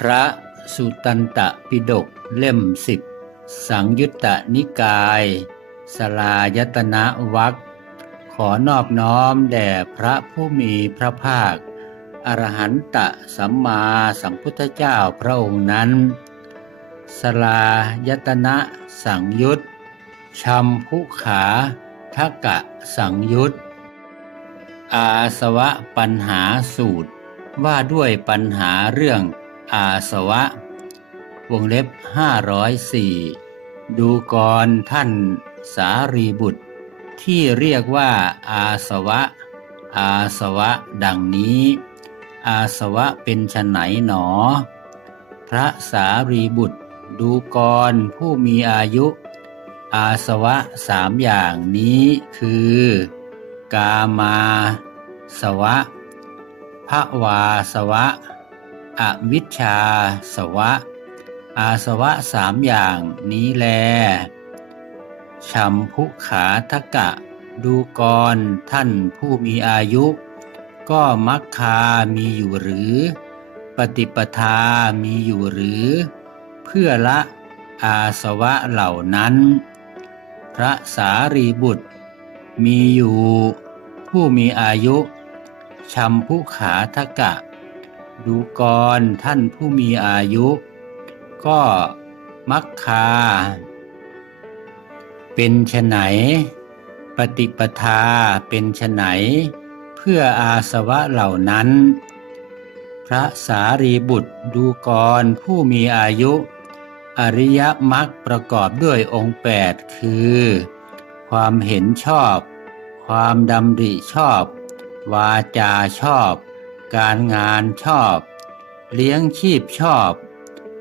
พระสุตันตปิฎกเล่มสิบสังยุตตนิกาย สลายตนะวักขอนอบน้อมแด่พระผู้มีพระภาค อรหันตสัมมาสัมพุทธเจ้าพระองค์นั้น สลายตนะสังยุตชัมพุขาทกะสังยุตอาสวะปัญหาสูตรว่าด้วยปัญหาเรื่อง อาสวะ วงเล็บ 504 ดูกรท่านสารีบุตร ที่เรียกว่าอาสวะ อาสวะดังนี้ อาสวะเป็นชนไหนหนอ พระสารีบุตร ดูกรผู้มีอายุ อาสวะสามอย่างนี้คือ กามาสวะภวาสวะ อวิชชาสวะ อาสวะสามอย่างนี้แลชัมพุขาทกะ ดูกรท่านผู้มีอายุ ก็มักคามีอยู่หรือ ปฏิปทามีอยู่หรือ เพื่อละอาสวะเหล่านั้น พระสารีบุตร มีอยู่ ผู้มีอายุชัมพุขาทกะ ดูกรท่านผู้มีอายุ ก็มักคา เป็นฉไนปฏิปทาเป็นฉไนเพื่ออาสวะเหล่านั้น พระสารีบุตรดูกรผู้มีอายุ อริยมรรคประกอบด้วยองค์แปดคือ ความเห็นชอบ ความดำริชอบ วาจาชอบ การงานชอบ เลี้ยงชีพชอบ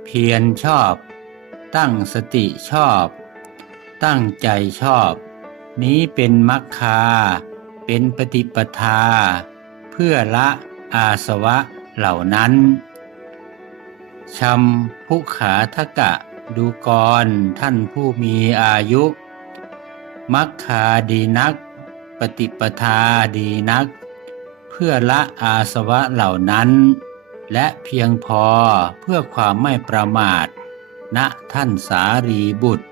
เพียรชอบ ตั้งสติชอบ ตั้งใจชอบ นี้เป็นมัคคา เป็นปฏิปทา เพื่อละอาสวะเหล่านั้นชัมพุขาทกะดูกรท่านผู้มีอายุมัคคาดีนัก ปฏิปทาดีนัก พื่อละอาสวะเหล่านั้น และเพียงพอเพื่อความไม่ประมาทณท่านสารีบุตร